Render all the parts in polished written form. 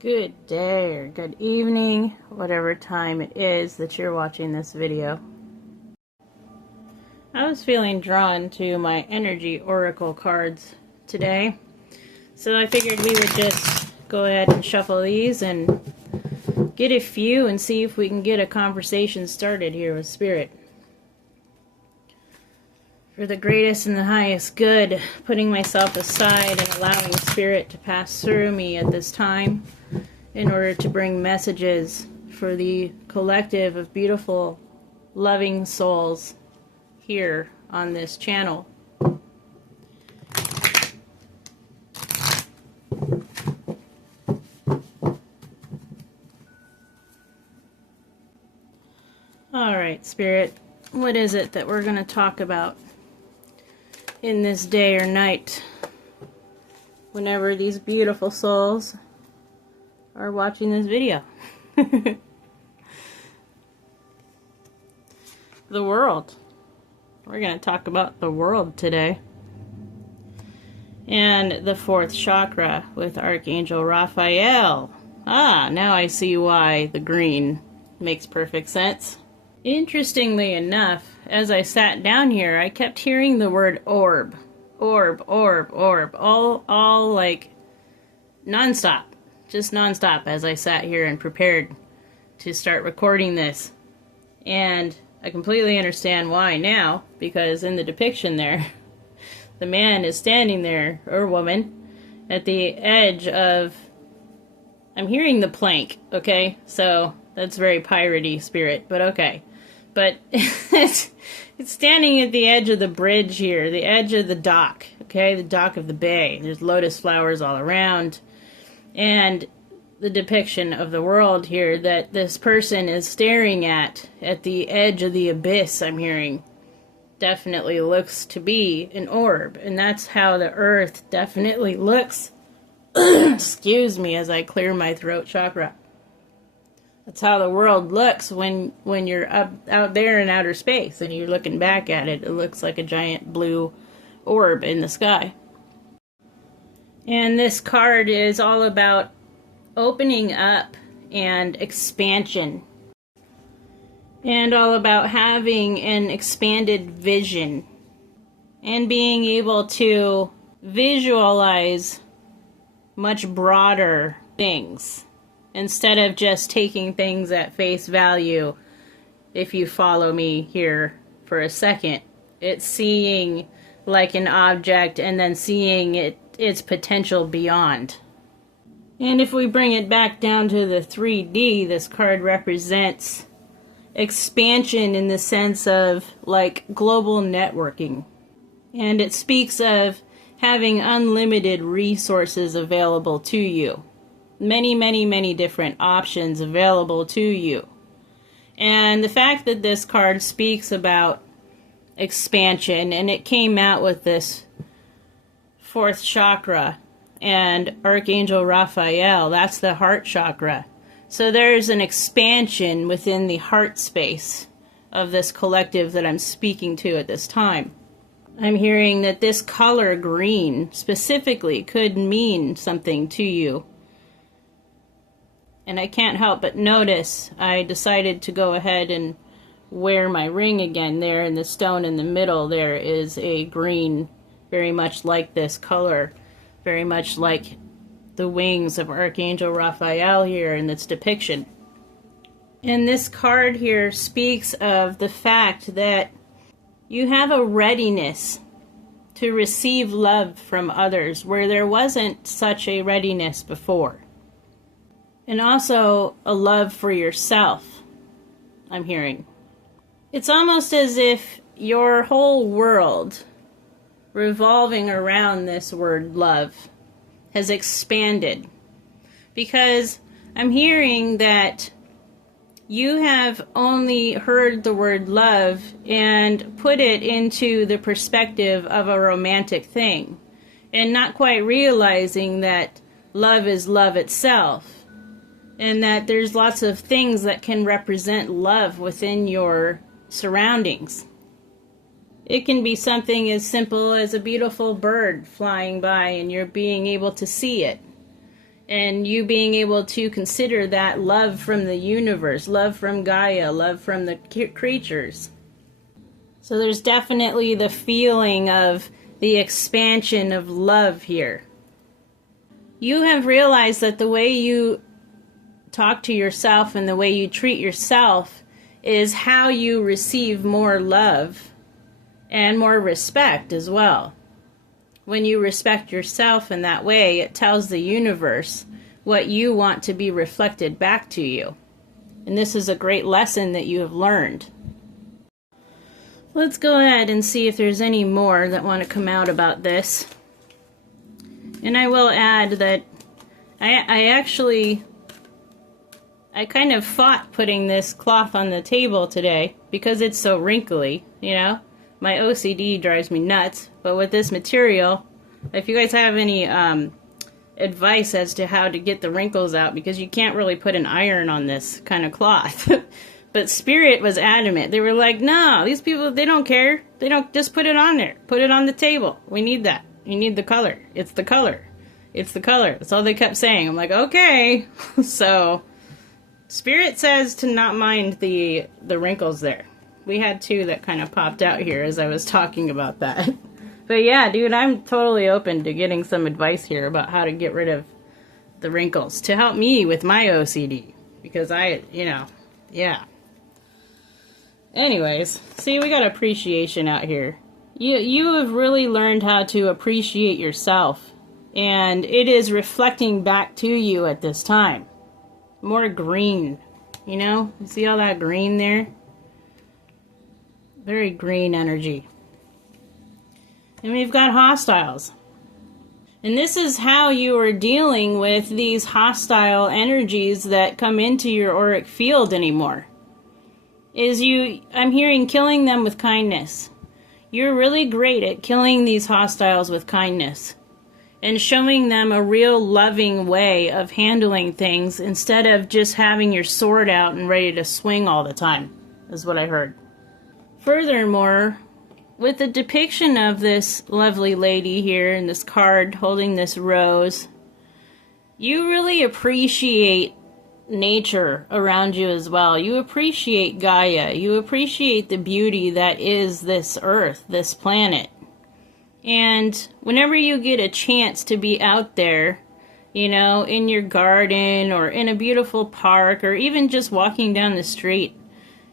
Good day or good evening, whatever time it is that you're watching this video. I was feeling drawn to my energy oracle cards today, so I figured we would just go ahead and shuffle these and get a few and see if we can get a conversation started here with Spirit. For the greatest and the highest good, putting myself aside and allowing Spirit to pass through me at this time in order to bring messages for the collective of beautiful, loving souls here on this channel. Alright, Spirit, what is it that we're going to talk about in this day or night whenever these beautiful souls are watching this video? The world. We're going to talk about the world today. And the fourth chakra with Archangel Raphael. Now I see why the green makes perfect sense. Interestingly enough, as I sat down here, I kept hearing the word orb. Orb, orb, orb. All like nonstop. Just nonstop as I sat here and prepared to start recording this. And I completely understand why now, because in the depiction there, the man is standing there, or woman, at the edge of, I'm hearing the plank, okay? So that's very piratey, Spirit, but okay. But it's standing at the edge of the bridge here, the edge of the dock, okay? The dock of the bay. There's lotus flowers all around. And the depiction of the world here that this person is staring at the edge of the abyss, I'm hearing, definitely looks to be an orb. And that's how the earth definitely looks. Excuse me as I clear my throat chakra. That's how the world looks when you're out there in outer space and you're looking back at it. It looks like a giant blue orb in the sky. And this card is all about opening up and expansion. And all about having an expanded vision. And being able to visualize much broader things. Instead of just taking things at face value. If you follow me here for a second, it's seeing like an object and then seeing its potential beyond. And if we bring it back down to the 3D, this card represents expansion in the sense of like global networking. And it speaks of having unlimited resources available to you. Many, many, many different options available to you. And the fact that this card speaks about expansion, and it came out with this fourth chakra and Archangel Raphael, that's the heart chakra. So there's an expansion within the heart space of this collective that I'm speaking to at this time. I'm hearing that this color green specifically could mean something to you. And I can't help but notice I decided to go ahead and wear my ring again. There in the stone in the middle there is a green, very much like this color, very much like the wings of Archangel Raphael here in this depiction. And this card here speaks of the fact that you have a readiness to receive love from others where there wasn't such a readiness before. And also a love for yourself, I'm hearing. It's almost as if your whole world revolving around this word love has expanded. Because I'm hearing that you have only heard the word love and put it into the perspective of a romantic thing. And not quite realizing that love is love itself. And that there's lots of things that can represent love within your surroundings. It can be something as simple as a beautiful bird flying by and you're being able to see it. And you being able to consider that love from the universe, love from Gaia, love from the creatures. So there's definitely the feeling of the expansion of love here. You have realized that the way you talk to yourself and the way you treat yourself is how you receive more love and more respect as well. When you respect yourself in that way, it tells the universe what you want to be reflected back to you. And this is a great lesson that you have learned. Let's go ahead and see if there's any more that want to come out about this. And I will add that I kind of fought putting this cloth on the table today because it's so wrinkly, you know? My OCD drives me nuts, but with this material, if you guys have any advice as to how to get the wrinkles out, because you can't really put an iron on this kind of cloth. But Spirit was adamant. They were like, no, these people, they don't care. They don't, just put it on there. Put it on the table. We need that. You need the color. It's the color. It's the color. That's all they kept saying. I'm like, okay. So, Spirit says to not mind the wrinkles there. We had two that kind of popped out here as I was talking about that. But yeah, dude, I'm totally open to getting some advice here about how to get rid of the wrinkles to help me with my OCD. Because yeah. Anyways, see, we got appreciation out here. You have really learned how to appreciate yourself. And it is reflecting back to you at this time. More green, you know? You see all that green there? Very green energy. And we've got hostiles. And this is how you are dealing with these hostile energies that come into your auric field anymore. I'm hearing killing them with kindness. You're really great at killing these hostiles with kindness. And showing them a real loving way of handling things instead of just having your sword out and ready to swing all the time, is what I heard. Furthermore, with the depiction of this lovely lady here in this card holding this rose, you really appreciate nature around you as well. You appreciate Gaia. You appreciate the beauty that is this earth, this planet. And whenever you get a chance to be out there, you know, in your garden or in a beautiful park or even just walking down the street,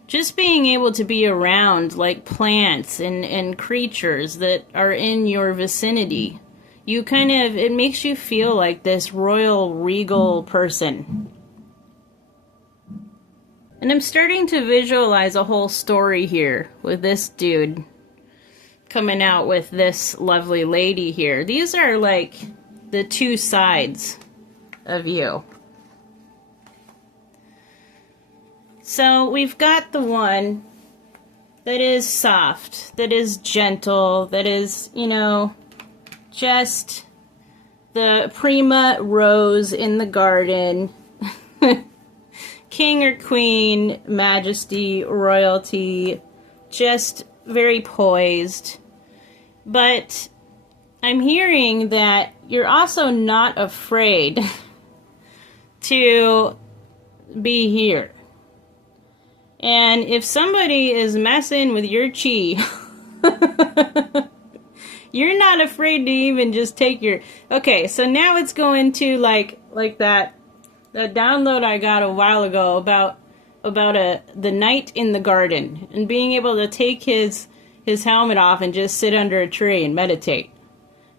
just being able to be around like plants and creatures that are in your vicinity, it makes you feel like this royal, regal person. And I'm starting to visualize a whole story here with this dude coming out with this lovely lady here. These are like the two sides of you. So we've got the one that is soft, that is gentle, that is, you know, just the prima rose in the garden. King or queen, majesty, royalty, just very poised. But I'm hearing that you're also not afraid to be here. And if somebody is messing with your chi, you're not afraid to even just take your... Okay, so now it's going to like that download I got a while ago about the knight in the garden and being able to take his helmet off and just sit under a tree and meditate.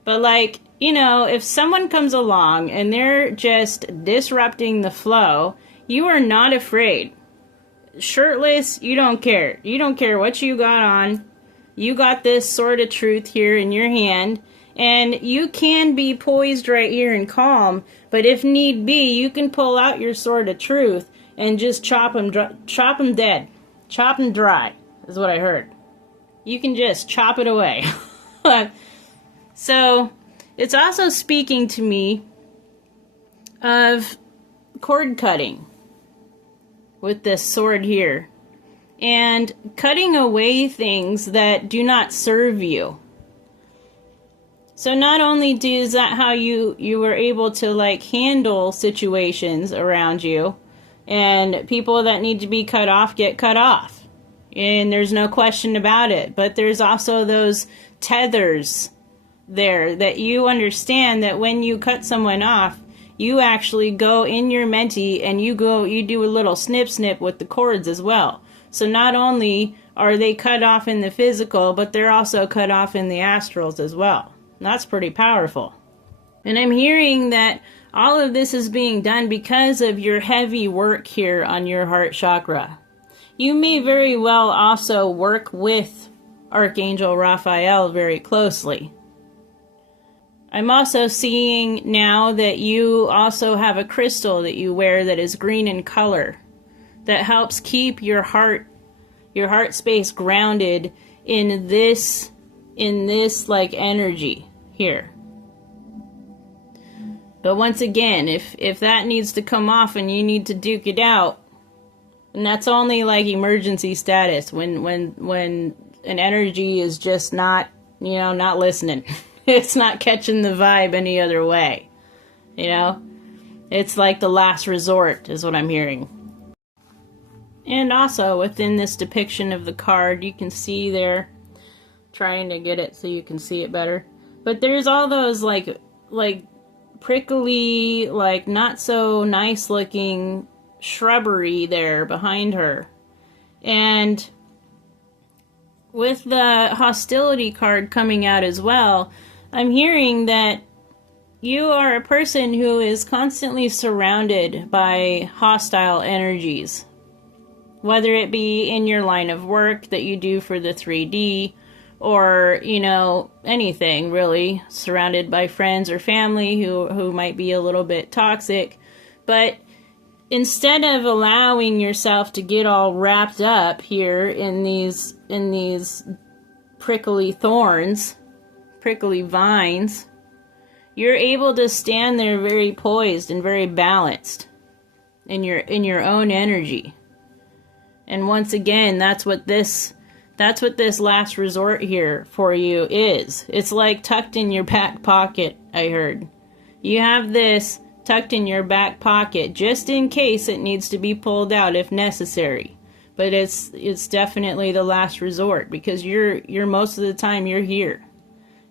But like, you know, if someone comes along and they're just disrupting the flow, you are not afraid. Shirtless, you don't care. You don't care what you got on. You got this sword of truth here in your hand, and you can be poised right here and calm, but if need be, you can pull out your sword of truth and just chop them dead. Chop them dry, is what I heard. You can just chop it away. So, it's also speaking to me of cord cutting with this sword here. And cutting away things that do not serve you. So not only is that how you were able to like handle situations around you, and people that need to be cut off get cut off, and there's no question about it. But there's also those tethers there that you understand that when you cut someone off, you actually go in your menti and you do a little snip snip with the cords as well. So not only are they cut off in the physical, but they're also cut off in the astrals as well. That's pretty powerful. And I'm hearing that all of this is being done because of your heavy work here on your heart chakra. You may very well also work with Archangel Raphael very closely. I'm also seeing now that you also have a crystal that you wear that is green in color that helps keep your heart space grounded in this like energy here. But once again, if that needs to come off and you need to duke it out, and that's only like emergency status when an energy is just not, not listening. It's not catching the vibe any other way. It's like the last resort is what I'm hearing. And also within this depiction of the card, you can see there, trying to get it so you can see it better, but there's all those like prickly, like not so nice looking shrubbery there behind her. And with the hostility card coming out as well, I'm hearing that you are a person who is constantly surrounded by hostile energies, whether it be in your line of work that you do for the 3D, or, anything really, surrounded by friends or family who might be a little bit toxic. But instead of allowing yourself to get all wrapped up here in these prickly thorns, prickly vines, you're able to stand there very poised and very balanced in your own energy. And once again, that's what this last resort here for you is. It's like tucked in your back pocket, I heard. You have this tucked in your back pocket just in case it needs to be pulled out if necessary. But it's definitely the last resort, because you're most of the time you're here.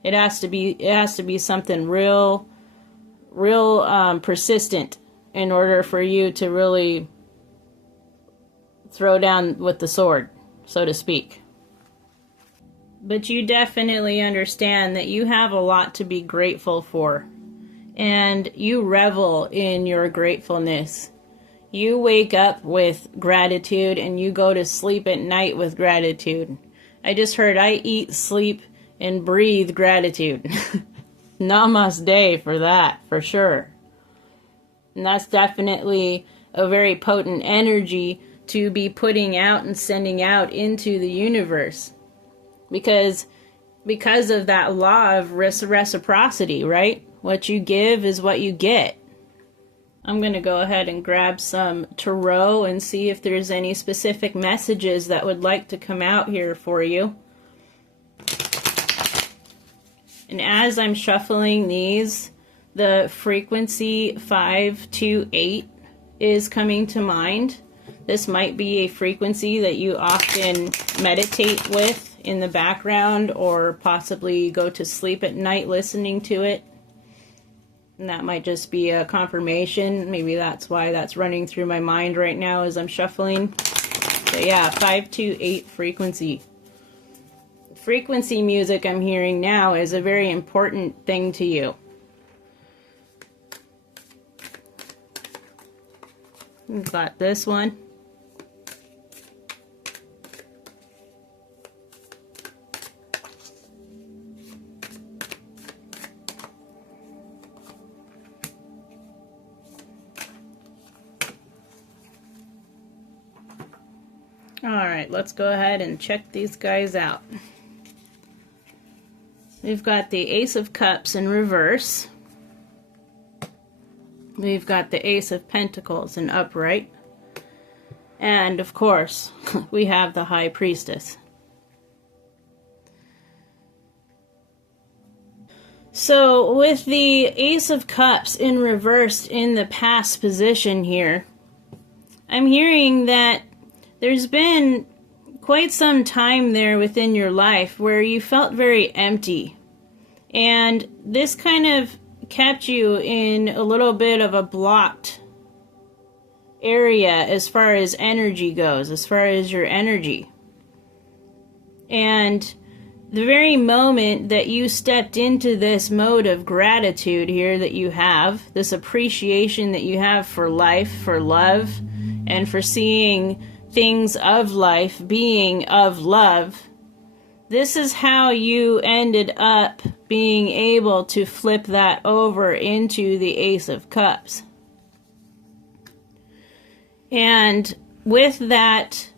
It has to be something real persistent in order for you to really throw down with the sword, so to speak. But you definitely understand that you have a lot to be grateful for, and you revel in your gratefulness. You wake up with gratitude and you go to sleep at night with gratitude. I just heard, I eat, sleep, and breathe gratitude. Namaste for that, for sure. And that's definitely a very potent energy to be putting out and sending out into the universe. Because of that law of reciprocity, right? What you give is what you get. I'm going to go ahead and grab some tarot and see if there's any specific messages that would like to come out here for you. And as I'm shuffling these, the frequency 528 is coming to mind. This might be a frequency that you often meditate with in the background, or possibly go to sleep at night listening to it. And that might just be a confirmation. Maybe that's why that's running through my mind right now as I'm shuffling. So yeah, 528 frequency. Frequency music I'm hearing now is a very important thing to you. We've got this one. Alright, let's go ahead and check these guys out. We've got the Ace of Cups in reverse. We've got the Ace of Pentacles in upright. And, of course, we have the High Priestess. So with the Ace of Cups in reversed in the past position here, I'm hearing that there's been quite some time there within your life where you felt very empty. And this kind of kept you in a little bit of a blocked area as far as energy goes, as far as your energy. And the very moment that you stepped into this mode of gratitude here that you have, this appreciation that you have for life, for love, and for seeing things of life being of love, this is how you ended up being able to flip that over into the Ace of Cups. And with that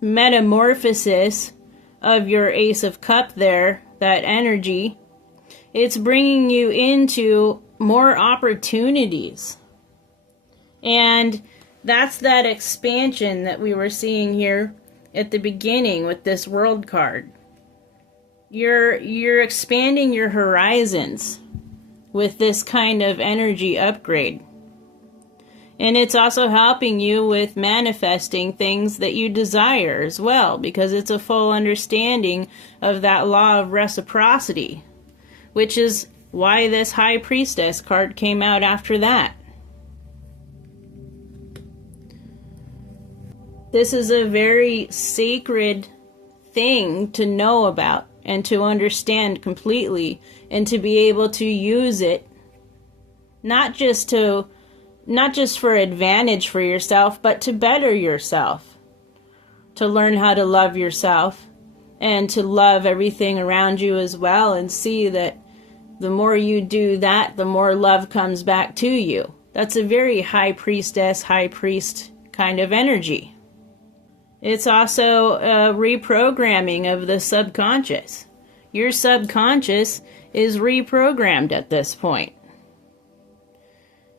metamorphosis of your Ace of Cup there, that energy, it's bringing you into more opportunities. And that's that expansion that we were seeing here at the beginning with this World card. You're expanding your horizons with this kind of energy upgrade. And it's also helping you with manifesting things that you desire as well, because it's a full understanding of that law of reciprocity, which is why this High Priestess card came out after that. This is a very sacred thing to know about and to understand completely, and to be able to use it not just for advantage for yourself, but to better yourself, to learn how to love yourself and to love everything around you as well, and see that the more you do that, the more love comes back to you. That's a very High Priestess, High Priest kind of energy. It's also a reprogramming of the subconscious. Your subconscious is reprogrammed at this point.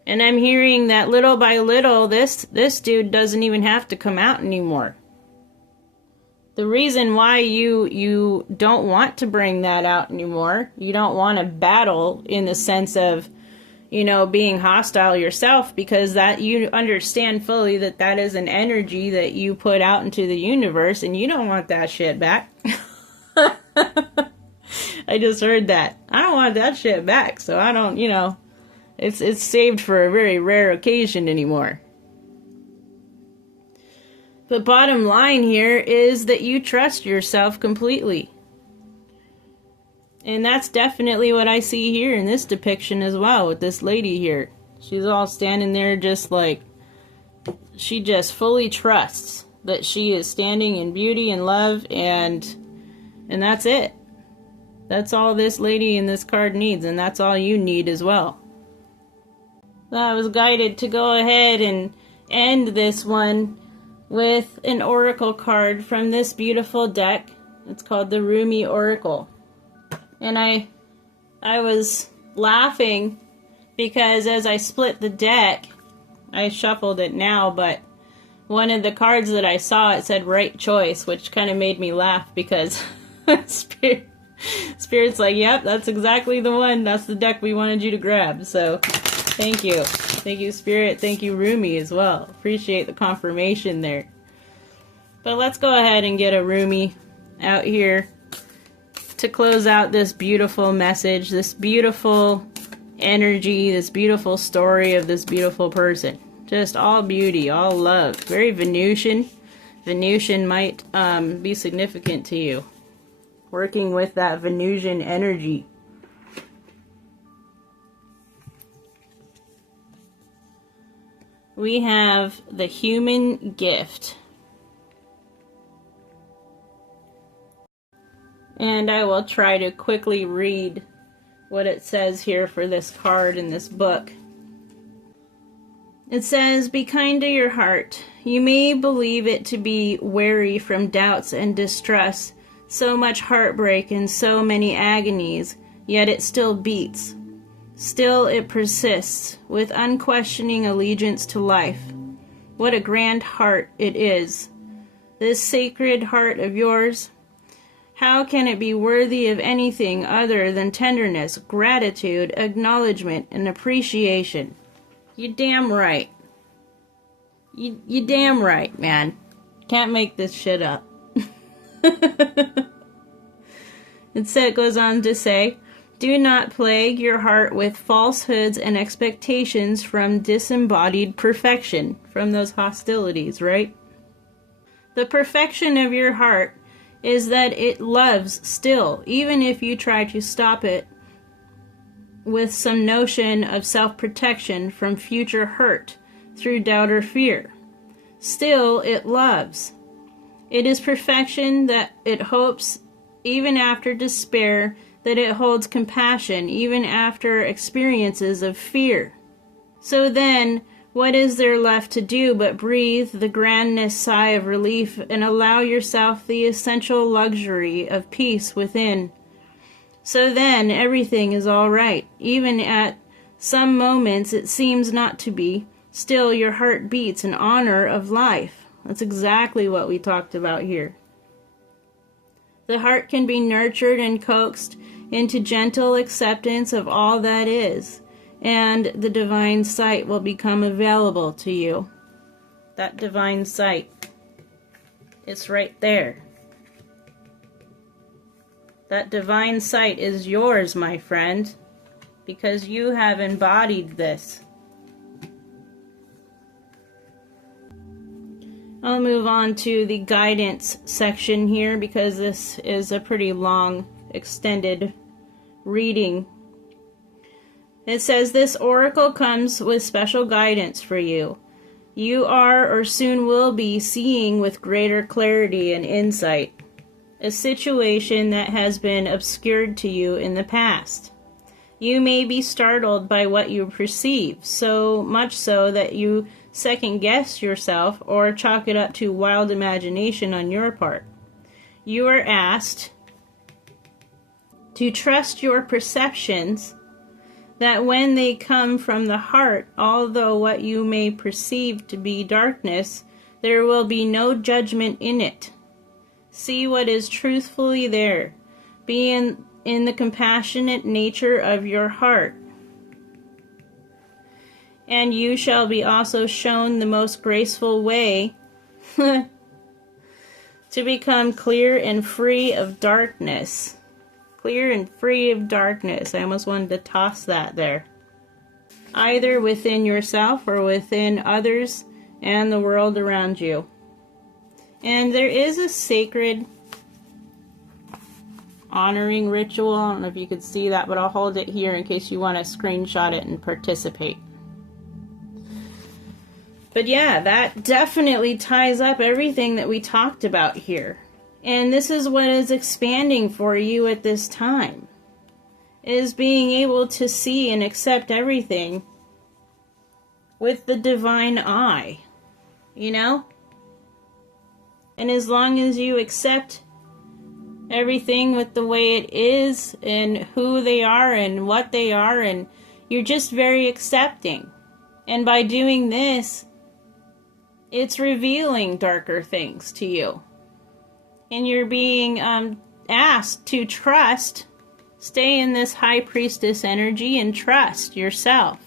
And I'm hearing that little by little, this dude doesn't even have to come out anymore. The reason why you don't want to bring that out anymore, you don't want to battle in the sense of, being hostile yourself, because that you understand fully that that is an energy that you put out into the universe, and you don't want that shit back. I just heard that. I don't want that shit back, so I don't, it's saved for a very rare occasion anymore. But bottom line here is that you trust yourself completely. And that's definitely what I see here in this depiction as well with this lady here. She's all standing there just like, she just fully trusts that she is standing in beauty and love, and that's it. That's all this lady in this card needs, and that's all you need as well. I was guided to go ahead and end this one with an oracle card from this beautiful deck. It's called the Rumi Oracle. And I was laughing because as I split the deck, I shuffled it now, but one of the cards that I saw, it said right choice, which kind of made me laugh because Spirit's like, yep, that's exactly the one. That's the deck we wanted you to grab. So thank you. Thank you, Spirit. Thank you, Rumi, as well. Appreciate the confirmation there. But let's go ahead and get a Rumi out here to close out this beautiful message, this beautiful energy, this beautiful story of this beautiful person. Just all beauty, all love. Very Venusian. Venusian might be significant to you. Working with that Venusian energy. We have the human gift. And I will try to quickly read what it says here for this card in this book. It says, be kind to your heart. You may believe it to be wary from doubts and distrust, so much heartbreak and so many agonies, yet it still beats. Still it persists, with unquestioning allegiance to life. What a grand heart it is. This sacred heart of yours, How can it be worthy of anything other than tenderness, gratitude, acknowledgement, and appreciation? You damn right. You damn right, man. Can't make this shit up. It goes on to say, do not plague your heart with falsehoods and expectations from disembodied perfection, from those hostilities, right? The perfection of your heart is that it loves still, even if you try to stop it with some notion of self-protection from future hurt through doubt or fear. Still, it loves. It is perfection that it hopes even after despair, that it holds compassion even after experiences of fear. So then, what is there left to do but breathe the grandest sigh of relief and allow yourself the essential luxury of peace within? So then, everything is all right. Even at some moments it seems not to be. Still, your heart beats in honor of life. That's exactly what we talked about here. The heart can be nurtured and coaxed into gentle acceptance of all that is, and the divine sight will become available to you. That divine sight, it's right there. That divine sight is yours, my friend, because you have embodied this. I'll move on to the guidance section here because this is a pretty long, extended reading. It says, this oracle comes with special guidance for you. You are or soon will be seeing with greater clarity and insight a situation that has been obscured to you in the past. You may be startled by what you perceive, so much so that you second guess yourself or chalk it up to wild imagination on your part. You are asked to trust your perceptions, that when they come from the heart, although what you may perceive to be darkness, there will be no judgment in it. See what is truthfully there. Be in the compassionate nature of your heart. And you shall be also shown the most graceful way to become clear and free of darkness. Clear and free of darkness. I almost wanted to toss that there. Either within yourself or within others and the world around you. And there is a sacred honoring ritual. I don't know if you could see that, but I'll hold it here in case you want to screenshot it and participate. But yeah, that definitely ties up everything that we talked about here. And this is what is expanding for you at this time. Is being able to see and accept everything with the divine eye. You know? And as long as you accept everything with the way it is and who they are and what they are, and you're just very accepting. And by doing this, it's revealing darker things to you. And you're being asked to trust, stay in this high priestess energy and trust yourself.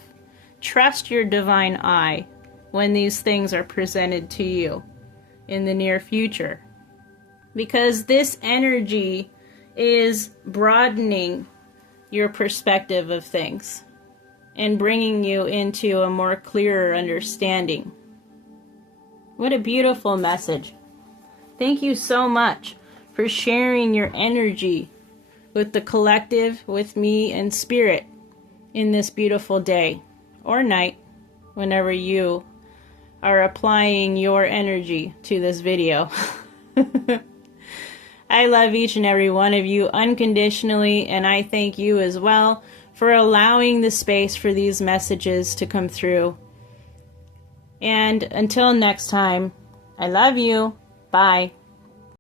Trust your divine eye when these things are presented to you in the near future. Because this energy is broadening your perspective of things and bringing you into a more clearer understanding. What a beautiful message. Thank you so much for sharing your energy with the collective, with me and spirit in this beautiful day or night, whenever you are applying your energy to this video. I love each and every one of you unconditionally, and I thank you as well for allowing the space for these messages to come through. And until next time, I love you. Bye.